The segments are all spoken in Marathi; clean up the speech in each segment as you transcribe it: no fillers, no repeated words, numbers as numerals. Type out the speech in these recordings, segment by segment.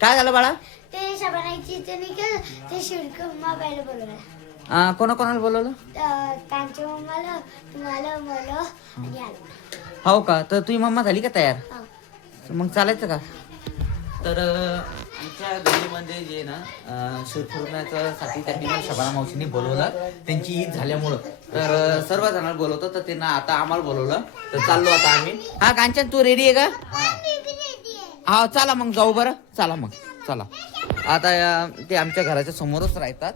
काय झालं बाळा? ते शबानाची ते शिरकुर्मा प्यायला बोलवलं. कोणाला बोलवलं? त्यांच्या मम्माला, तुम्हाला, मला आणि आलो. हो का? तर तुझी मम्मा झाली का तयार? हा. मग चालायचं का? तर आमच्या गल्लीमध्ये जे ना शिरखुर्म्यासाठी त्यांनी मला शबाना मावशींनी बोलवलं. त्यांची ईद झाल्यामुळं तर सर्व जणांना बोलवतं, तर त्यांना आता आम्हाला बोलवलं. तर चाललो आता आम्ही. हा कांचन, तू रेडी आहे का? हा चला मग जाऊ बरं. चला मग चला. आता ते आमच्या घराच्या समोरच राहतात.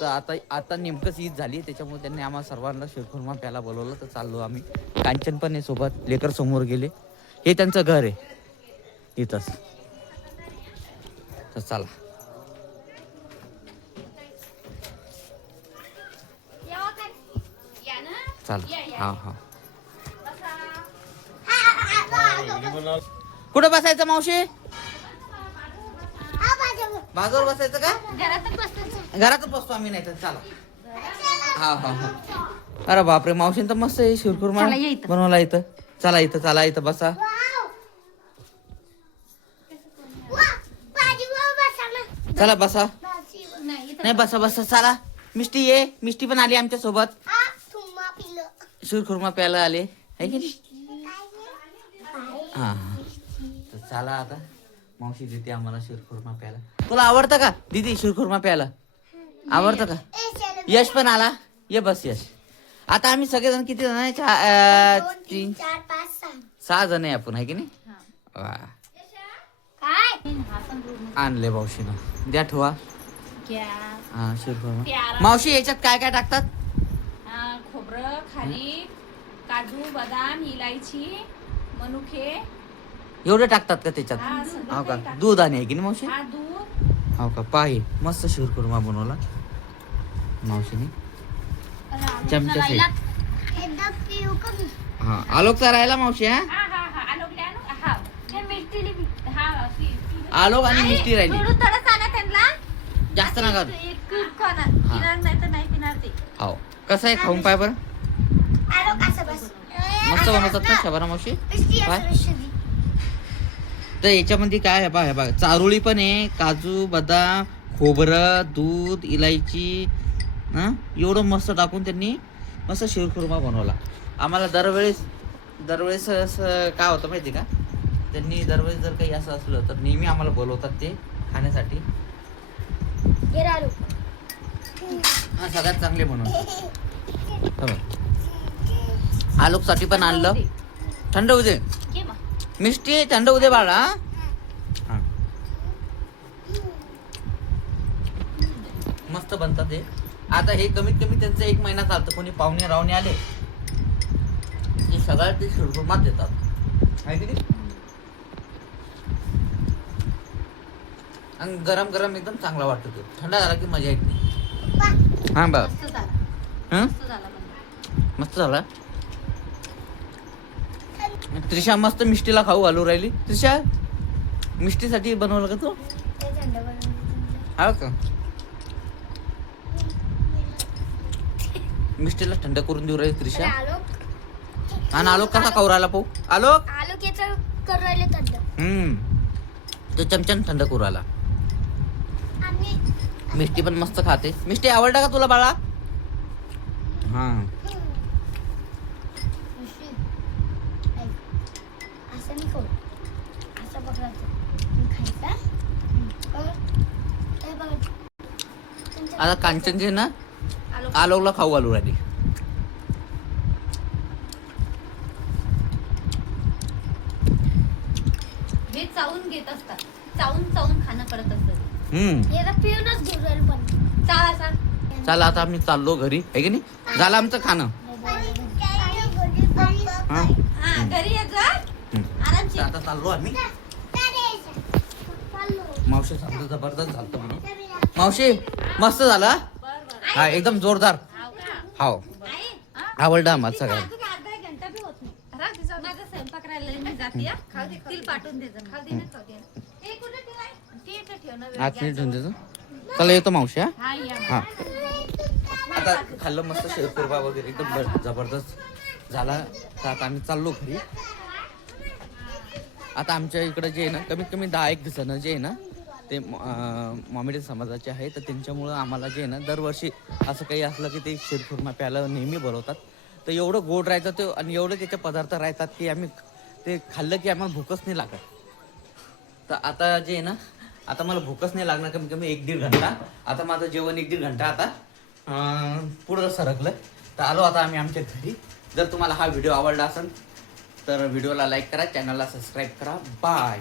तर आता नेमकंच ईद झाली, त्याच्यामुळे त्यांनी आम्हाला सर्वांना शिरखुर्मा प्यायला बोलवलं. तर चाललो आम्ही. कांचन पण आहे सोबत. लेकर समोर गेले. हे त्यांचं घर आहे इथंच. तर चला. चला. हा हा. कुठं बसायचं मावशी? बाजूवर बसायचं का? घरातच बसतो आम्ही, नाही तर चला. हा हा हा. अरे बापरे, मावशीन तर मस्त आहे शिरखुर्मा बनवला इथं. चला इथं, चला इथं बसा. चला बसा. नाही बसा बसा चला. मिष्टी ये. मिष्टी पण आली आमच्या सोबत. शिरखुर्मा प्यायला आले है की नाही? हा हा. तर चला आता. मावशी देते आम्हाला शिरखुर्मा प्यायला. तुला आवडतं का दीदी शिरखुर्मा प्यायला? आवडतं का? यश पण आला. ये बस यश. आता आम्ही सगळेजण किती जण आहे? 3 4 5 6 जण आहे आपण, आहे की नाही? आणले मावशीनं. द्या ठेवा. हा शिरखुर्मा. मावशी याच्यात काय काय टाकतात? खोबरं, खारी, काजू, बदाम, इलायची, मनुके एवढे टाकतात का त्याच्यात? हो का? दूध आणि आहे की नाही मावशी? दूध. हो का? पाही मस्त शिरखुर्मा बनवला मावशीने. चमचा सहित. हा आलोकचा राहिला मावशी. हा आलोक आणि मिष्टी राहिली. जास्त नका. हो कसं आहे? खाऊन पाय बरं. मस्त बनवतात ना शबाना मावशी. तर याच्यामध्ये काय आहे बघा, चारोळी पण आहे, काजू, बदाम, खोबरं, दूध, इलायची, एवढं मस्त टाकून त्यांनी मस्त शिरखुर्मा बनवला. आम्हाला दरवेळेस असं काय होतं माहिती का? त्यांनी दरवेळेस जर काही असं असलं तर नेहमी आम्हाला बोलवतात ते खाण्यासाठी. हा सगळ्यात चांगले बनवतात. आलोकसाठी पण आणलं. थंड होऊ दे मिष्टी, थंड होऊ दे बाळा. हा मस्त बनतात हे. आता हे कमीत कमी त्यांचं 1 महिना चालतं. कोणी पाहुणे रावणे आले की सगळ्यात ते शिरखुर्माच देतात, आहे की नाही? आणि गरम गरम एकदम चांगला वाटतो तो. थंडा झाला की मजा येत नाही. हा बघ मस्त झाला. त्रिशा मस्त मिष्टीला खाऊ घालू राहिली. त्रिशा मिष्टीसाठी बनवलं का तू? हा का? मिष्टीला थंड करून देऊ राहिली त्रिशा. आणि आलोक कसा खाऊ राहिला पाहू? आलोक करू राहिले थंड. तो चमच्यान थंड करू राहिला. मिष्टी पण मस्त खाते. मिष्टी आवडला का तुला बाळा? हा आता कांचनचे ना आलोकला खाऊ घालू राहिली. हे चावून घेत असतात. चावून खाणं पडत असतं. पिऊनच घेऊन राहिले पण. चला आता आम्ही चाललो घरी, आहे की नाही? झालं आमचं खाणं. घरी आरामशीर. आता चाललो आम्ही. मावशी सांगतो जबरदस्त झालं म्हणून. मावशी मस्त झाला. हा एकदम जोरदार. हाव आवडलं आम्हाला सगळ्यांना. स्वयंपाक राहिला मी जाते. तिल पाठवून दे. आठ मिनिट होऊन देतो. चला येतो मावशी. हा या. हा आता खाल्लं मस्त शिरखुर्मा वगैरे एकदम जबरदस्त झाला. तर आता आम्ही चाललो घरी. आता आमच्या इकडं जे आहे ना कमीत कमी 10-1 जण जे आहे ना ते मॉमेडियन समाजाचे आहे, तर त्यांच्यामुळं आम्हाला जे आहे ना दरवर्षी असं काही असलं की ते शिरखुर्मा प्यायला नेहमी बोलवतात. तर एवढं गोड राहतं ते आणि एवढे त्याचे पदार्थ राहतात की आम्ही ते खाल्लं की आम्हाला भूकच नाही लागत. तर आता जे आहे ना आता मला भूकच नाही लागणार कमी कमी 1-1.5 घंटा. आता माझं जेवण 1-1.5 घंटा आता पुढं सरकलं. तर आलो आता आम्ही आमच्या घरी. जर तुम्हाला हा व्हिडिओ आवडला असेल तर व्हिडिओला लाईक करा, चॅनलला सबस्क्राईब करा. बाय.